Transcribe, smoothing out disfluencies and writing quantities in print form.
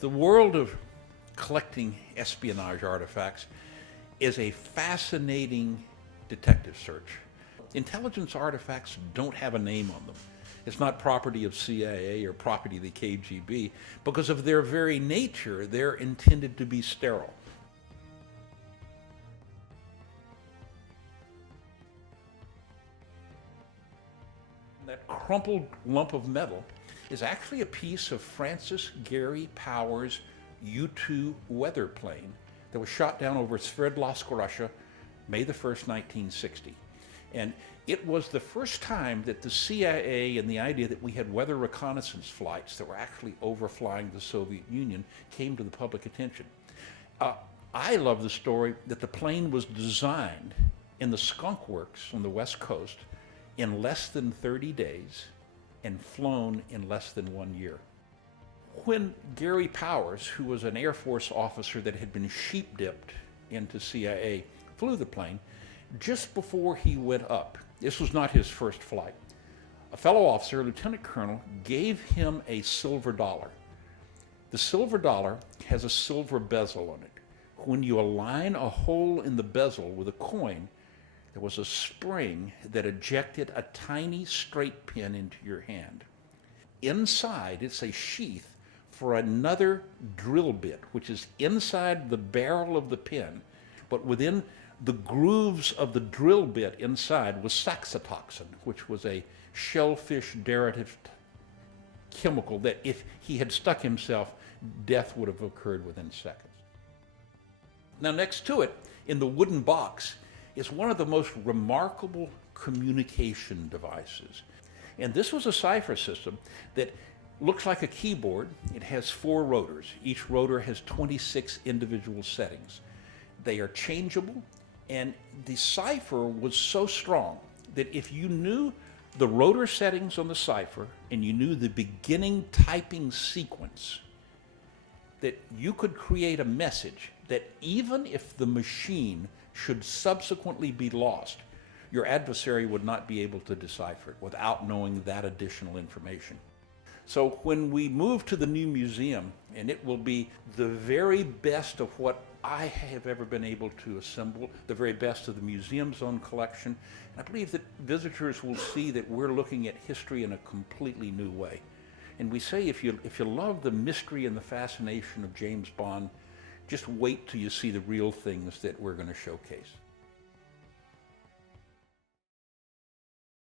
The world of collecting espionage artifacts is a fascinating detective search. Intelligence artifacts don't have a name on them. It's not property of CIA or property of the KGB. Because of their very nature, they're intended to be sterile. That crumpled lump of metal is actually a piece of Francis Gary Powers' U-2 weather plane that was shot down over Sverdlovsk, Russia, May the 1st, 1960. And it was the first time that the CIA and the idea that we had weather reconnaissance flights that were actually overflying the Soviet Union came to the public attention. I love the story that the plane was designed in the skunk works on the West Coast in less than 30 days and flown in less than 1 year. When Gary Powers, who was an Air Force officer that had been sheep-dipped into CIA, flew the plane, just before he went up, this was not his first flight, a fellow officer, a lieutenant colonel, gave him a silver dollar. The silver dollar has a silver bezel on it. When you align a hole in the bezel with a coin, there was a spring that ejected a tiny straight pin into your hand. Inside, it's a sheath for another drill bit, which is inside the barrel of the pin, but within the grooves of the drill bit inside was saxitoxin, which was a shellfish derivative chemical that if he had stuck himself, death would have occurred within seconds. Now next to it, in the wooden box, is one of the most remarkable communication devices. And this was a cipher system that looks like a keyboard. It has 4 rotors. Each rotor has 26 individual settings. They are changeable, and the cipher was so strong that if you knew the rotor settings on the cipher and you knew the beginning typing sequence, that you could create a message that even if the machine should subsequently be lost, your adversary would not be able to decipher it without knowing that additional information. So when we move to the new museum, and it will be the very best of what I have ever been able to assemble, the very best of the museum's own collection, and I believe that visitors will see that we're looking at history in a completely new way. And we say if you love the mystery and the fascination of James Bond, just wait till you see the real things that we're going to showcase.